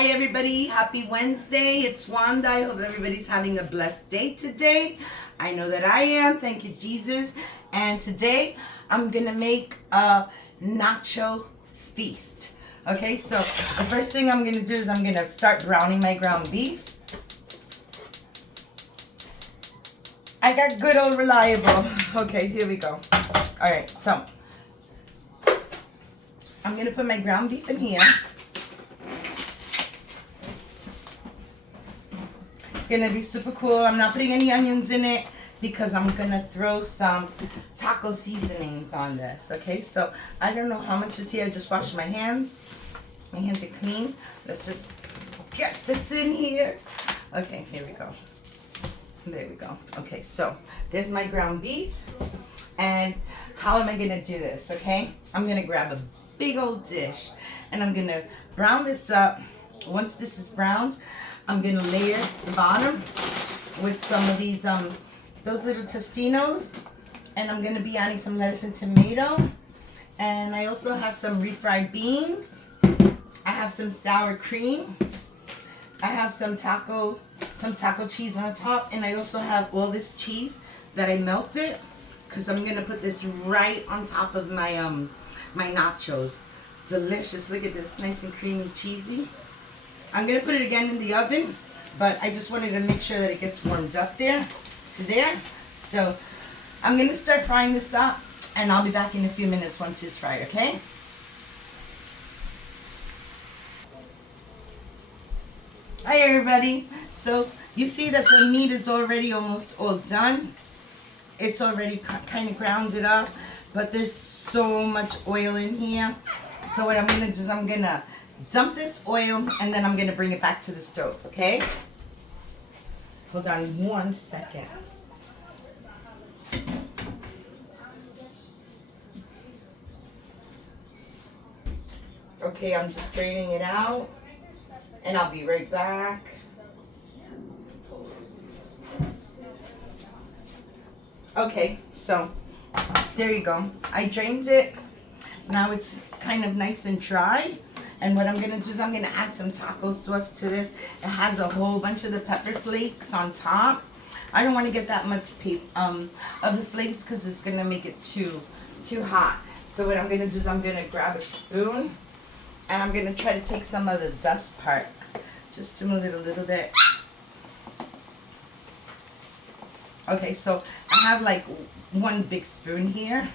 Hi everybody, happy Wednesday. It's Wanda. I hope everybody's having a blessed day today. I know that I am. Thank you, Jesus. And today I'm gonna make a Nacho Feast. Okay, so the first thing I'm gonna do is I'm gonna start browning my ground beef. I got good old reliable. Okay, here we go. All right, so I'm gonna put my ground beef in here. It's gonna be super cool. I'm not putting any onions in it because I'm gonna throw some taco seasonings on this. Okay, so I don't know how much is here. I just washed my hands. My hands are clean. Let's just get this in here. Okay, here we go. There we go. Okay, so there's my ground beef. And how am I gonna do this? Okay, I'm gonna grab a big old dish and I'm gonna brown this up. Once this is browned, I'm gonna layer the bottom with some of these those little tostinos, and I'm gonna be adding some lettuce and tomato. And I also have some refried beans. I have some sour cream. I have some taco cheese on the top, and I also have all this cheese that I melted because I'm gonna put this right on top of my my nachos. Delicious. Look at this, nice and creamy, cheesy. I'm gonna put it again in the oven, but I just wanted to make sure that it gets warmed up there to there. So I'm gonna start frying this up, and I'll be back in a few minutes once it's fried, okay? Hi everybody. So you see that the meat is already almost all done. It's already kind of grounded up, but there's so much oil in here. So what I'm gonna do is I'm gonna dump this oil and then I'm gonna bring it back to the stove, okay? Hold on 1 second. Okay, I'm just draining it out and I'll be right back. Okay, so there you go. I drained it. Now it's kind of nice and dry. And what I'm going to do is I'm going to add some taco sauce to this. It has a whole bunch of the pepper flakes on top. I don't want to get that much of the flakes because it's going to make it too hot. So what I'm going to do is I'm going to grab a spoon and I'm going to try to take some of the dust part. Just to move it a little bit. Okay, so I have like one big spoon here.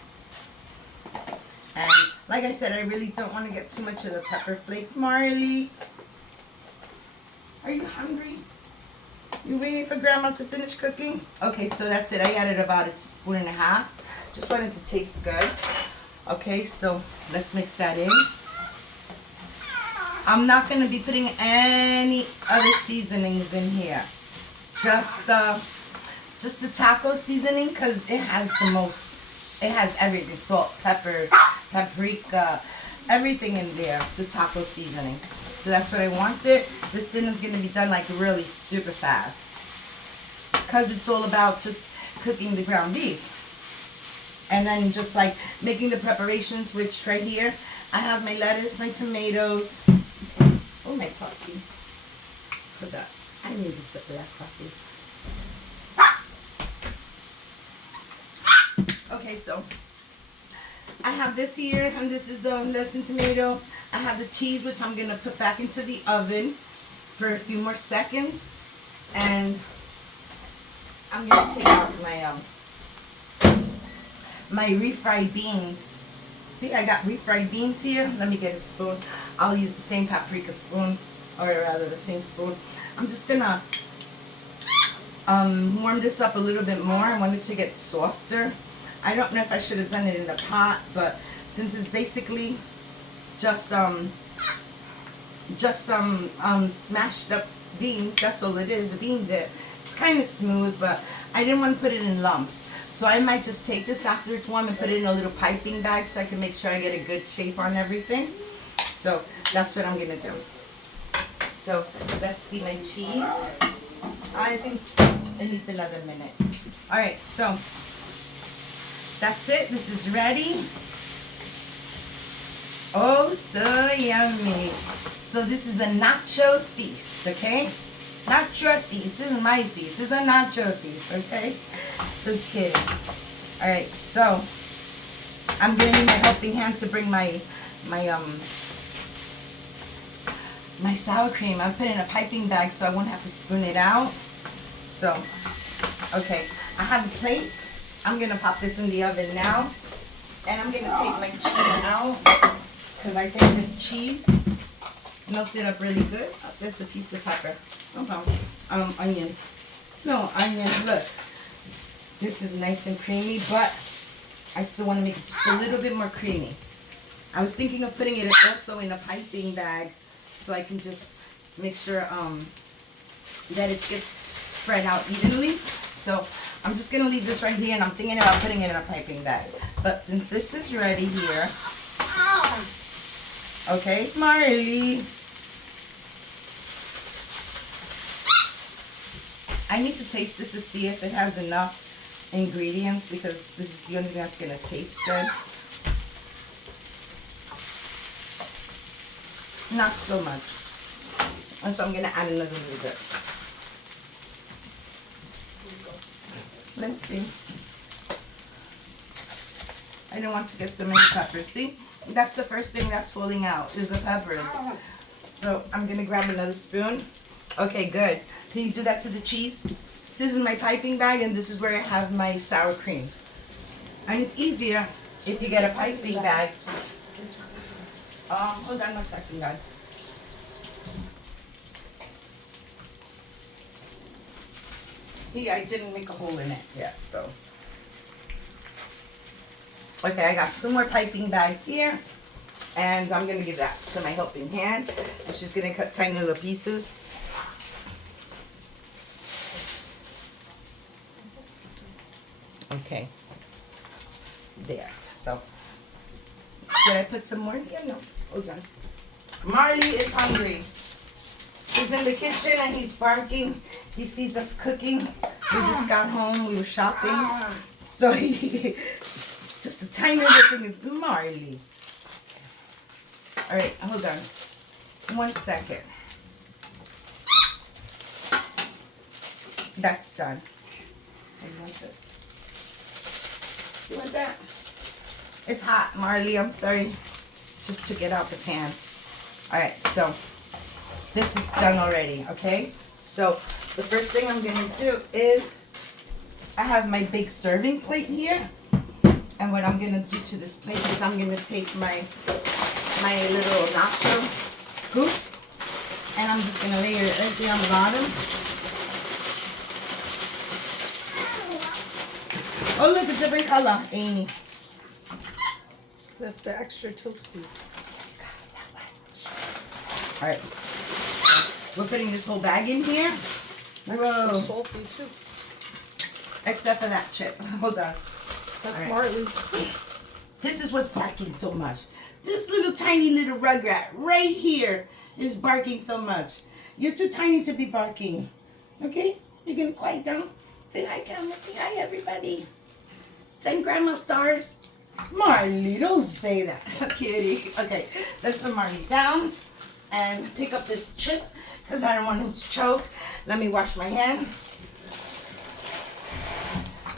And like I said, I really don't want to get too much of the pepper flakes. Marley, are you hungry? You waiting for Grandma to finish cooking? Okay, so that's it. I added about a spoon and a half. Just wanted to taste good. Okay, so let's mix that in. I'm not going to be putting any other seasonings in here. Just the taco seasoning because it has the most. It has everything, salt, pepper, paprika, everything in there, the taco seasoning. So that's what I wanted. This dinner is going to be done like really super fast because it's all about just cooking the ground beef. And then just like making the preparations, which right here, I have my lettuce, my tomatoes. Oh, my puppy. Put that. I need to sip of that coffee. Okay, so I have this here, and this is the lettuce and tomato. I have the cheese, which I'm going to put back into the oven for a few more seconds. And I'm going to take out my refried beans. See, I got refried beans here. Let me get a spoon. I'll use the same paprika spoon, or rather the same spoon. I'm just going to warm this up a little bit more. I want it to get softer. I don't know if I should have done it in the pot, but since it's basically just some smashed up beans, that's all it is, a bean dip. It's kind of smooth, but I didn't want to put it in lumps. So I might just take this after it's warm and put it in a little piping bag so I can make sure I get a good shape on everything. So that's what I'm going to do. So let's see my cheese. I think it needs another minute. All right, so that's it. This is ready. Oh, so yummy. So this is a Nacho Feast, okay? Nacho Feast. This is my feast. This is a Nacho Feast, okay? Just kidding. All right, so I'm gonna need my helping hand to bring my my sour cream. I put it in a piping bag so I won't have to spoon it out. So, okay, I have a plate. I'm gonna pop this in the oven now, and I'm gonna take my cheese out because I think this cheese melted up really good. Oh, there's a piece of pepper. Okay, onion. No onion. Look, this is nice and creamy, but I still want to make it just a little bit more creamy. I was thinking of putting it also in a piping bag so I can just make sure that it gets spread out evenly. So I'm just going to leave this right here, and I'm thinking about putting it in a piping bag. But since this is ready here, okay, Marley. I need to taste this to see if it has enough ingredients because this is the only thing that's going to taste good. Not so much. And so I'm going to add another little bit. Let's see. I don't want to get so many peppers. See? That's the first thing that's falling out is the peppers. So I'm going to grab another spoon. Okay, good. Can you do that to the cheese? This is my piping bag, and this is where I have my sour cream. And it's easier if you get a piping bag. Hold on one second, guys. Here, I didn't make a hole in it yet, so. Okay, I got 2 more piping bags here, and I'm gonna give that to my helping hand. And she's gonna cut tiny little pieces. Okay, there. So, did I put some more here? No, hold on. Marley is hungry. He's in the kitchen and he's barking. He sees us cooking. We just got home. We were shopping. So he, just a tiny little thing is Marley. All right, hold on. 1 second. That's done. How do you want this? You want that? It's hot, Marley. I'm sorry. Just to get out the pan. All right, so this is done already, okay? So the first thing I'm going to do is I have my big serving plate here. And what I'm going to do to this plate is I'm going to take my little nacho scoops. And I'm just going to layer it right there on the bottom. Oh, look, it's a different color, Amy. That's the extra toasty. All right. We're putting this whole bag in here. Whoa. Salty too. Except for that chip. Hold on. That's right. Marley's. This is what's barking so much. This little tiny little rugrat right here is barking so much. You're too tiny to be barking. Okay? You're going to quiet down. Say hi, camera. Say hi, everybody. Send grandma stars. Marley, don't say that. Kitty. Okay, let's put Marley down and pick up this chip because I don't want him to choke. Let me wash my hand.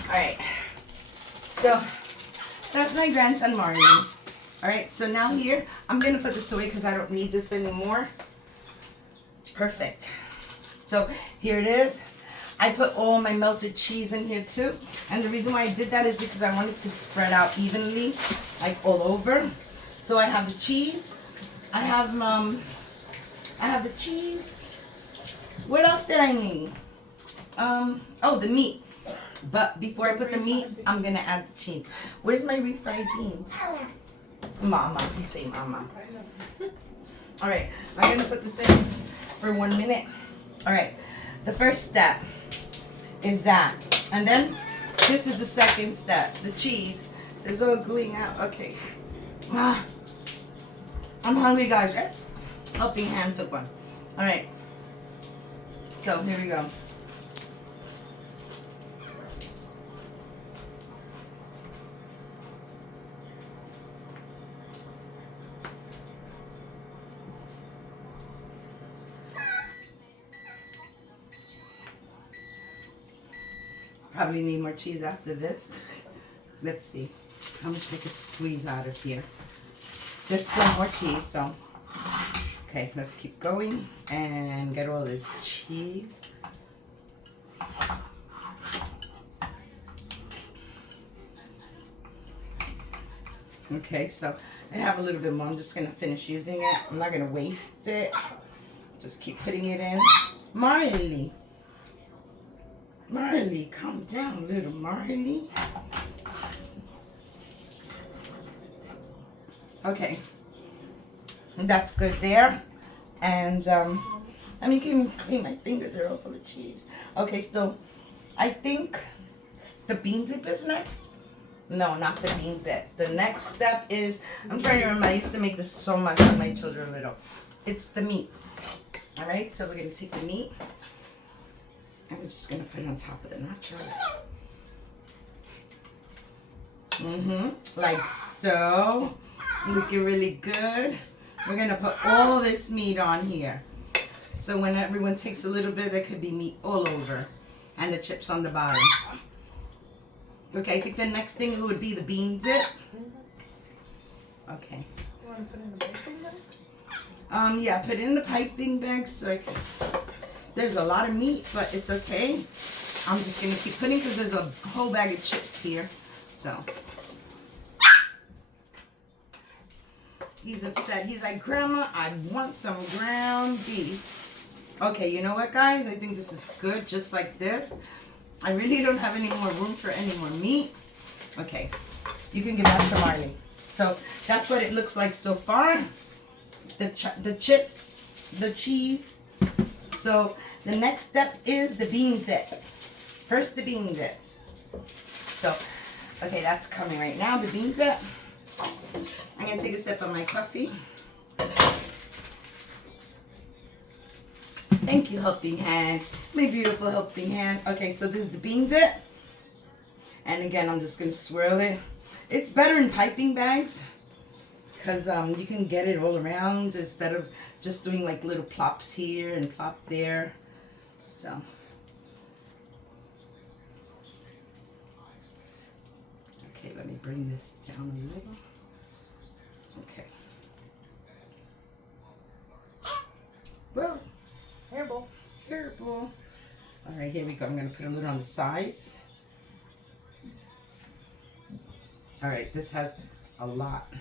All right. So that's my grandson Marley. All right. So now here I'm gonna put this away because I don't need this anymore. Perfect. So here it is. I put all my melted cheese in here too. And the reason why I did that is because I wanted to spread out evenly, like all over. So I have the cheese. I have the cheese. What else did I need? Oh, the meat. But before I put the meat, I'm gonna add the cheese. Where's my refried beans? Mama, you say mama. All right, I'm gonna put this in for 1 minute. All right, the first step is that, and then this is the second step. The cheese is all going out. Okay. I'm hungry, guys. Helping hand took one. All right. So here we go. Probably need more cheese after this. Let's see how much I can squeeze out of here. There's still more cheese, so. Okay, let's keep going and get all this cheese. Okay, so I have a little bit more. I'm just going to finish using it. I'm not going to waste it. Just keep putting it in. Marley. Marley, calm down, little Marley. Okay. That's good there. And, I mean, you can clean my fingers. They're all full of cheese. Okay, so I think the bean dip is next. No, not the bean dip. The next step is, I'm trying to remember, I used to make this so much when my children were little. It's the meat. All right, so we're going to take the meat and we're just going to put it on top of the nachos. Like so. Looking really good. We're going to put all this meat on here. So when everyone takes a little bit, there could be meat all over. And the chips on the bottom. Okay, I think the next thing would be the bean dip. Okay. You want to put it in the piping bag? Yeah, put it in the piping bag so I can. There's a lot of meat, but it's okay. I'm just gonna keep putting because there's a whole bag of chips here. So he's upset. He's like, Grandma, I want some ground beef. Okay, you know what, guys? I think this is good, just like this. I really don't have any more room for any more meat. Okay, you can give that to Marley. So that's what it looks like so far. The chips, the cheese. So the next step is the bean dip. First the bean dip. So, okay, that's coming right now, the bean dip. I'm going to take a sip of my coffee. Thank you, helping hand. My beautiful helping hand. Okay, so this is the bean dip. And again, I'm just going to swirl it. It's better in piping bags because you can get it all around instead of just doing like little plops here and plop there. So. Okay, let me bring this down a little. Okay. Whoa. Hairball. Hairball. All right, here we go. I'm going to put a little on the sides. All right, this has a lot.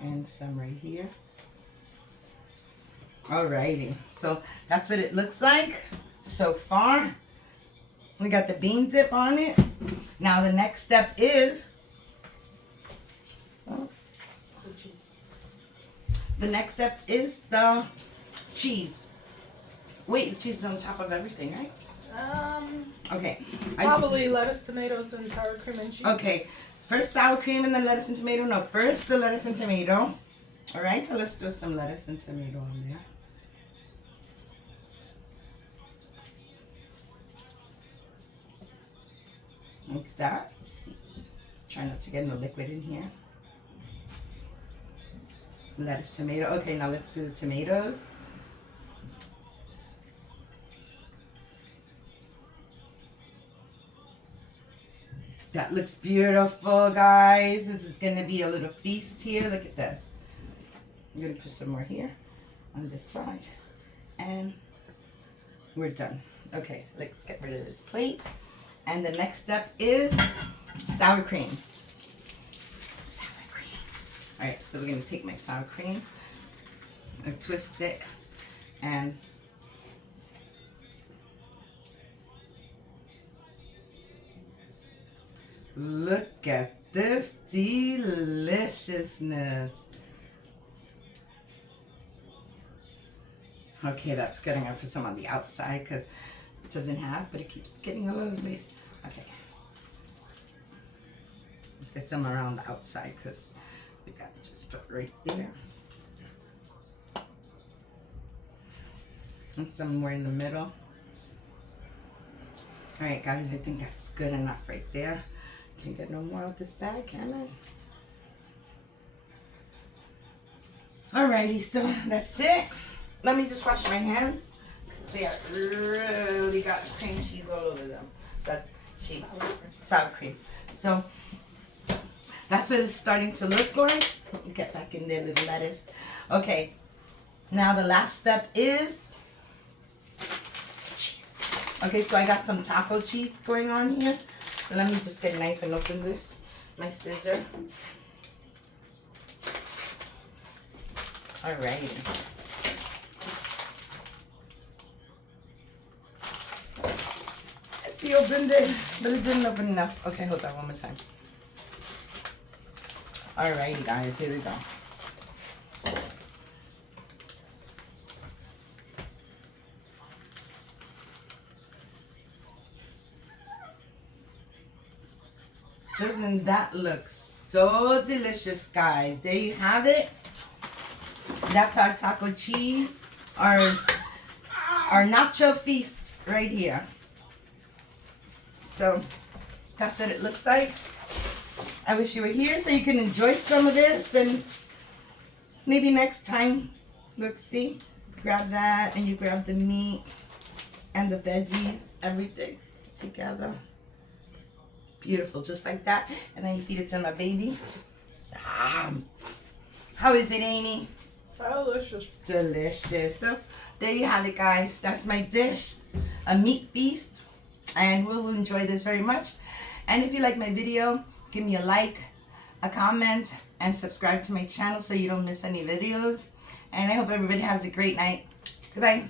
And some right here. Alrighty, so that's what it looks like so far. We got the bean dip on it. Now the next step is the cheese. Wait, the cheese is on top of everything, right? Okay. Probably lettuce, tomatoes, and sour cream and cheese. Okay. First sour cream and then lettuce and tomato. No, first the lettuce and tomato. All right, so let's do some lettuce and tomato on there. Mix that. See. Try not to get no liquid in here. Lettuce, tomato. Okay, now let's do the tomatoes. That looks beautiful, guys. This is going to be a little feast here. Look at this. I'm going to put some more here on this side. And we're done. Okay, let's get rid of this plate. And the next step is sour cream. Sour cream. All right, so we're going to take my sour cream and twist it. And look at this deliciousness. Okay, that's good. I'm going to put some on the outside because it doesn't have, but it keeps getting a little space. Okay. Let's get some around the outside because we got to just put right there. And some more in the middle. All right, guys, I think that's good enough right there. Can't get no more out this bag, can I? Alrighty, so that's it. Let me just wash my hands because they are really got cream cheese all over them. the cheese, sour cream. So that's what it's starting to look like. Get back in there, little lettuce. Okay, now the last step is cheese. Okay, so I got some taco cheese going on here. So let me just get a knife and open this. My scissor. Alrighty. She opened it, but it didn't open enough. Okay, hold on one more time. Alrighty, guys, here we go. Doesn't that look so delicious, guys? There you have it. That's our taco cheese, our Nacho Feast right here. So that's what it looks like. I wish you were here so you can enjoy some of this, and maybe next time, look, see, grab that and you grab the meat and the veggies, everything together. Beautiful, just like that. And then you feed it to my baby. How is it, Amy? Delicious. Delicious. So there you have it, guys. That's my dish, a meat feast, and we will enjoy this very much. And if you like my video, give me a like, a comment, and subscribe to my channel so you don't miss any videos. And I hope everybody has a great night. Goodbye.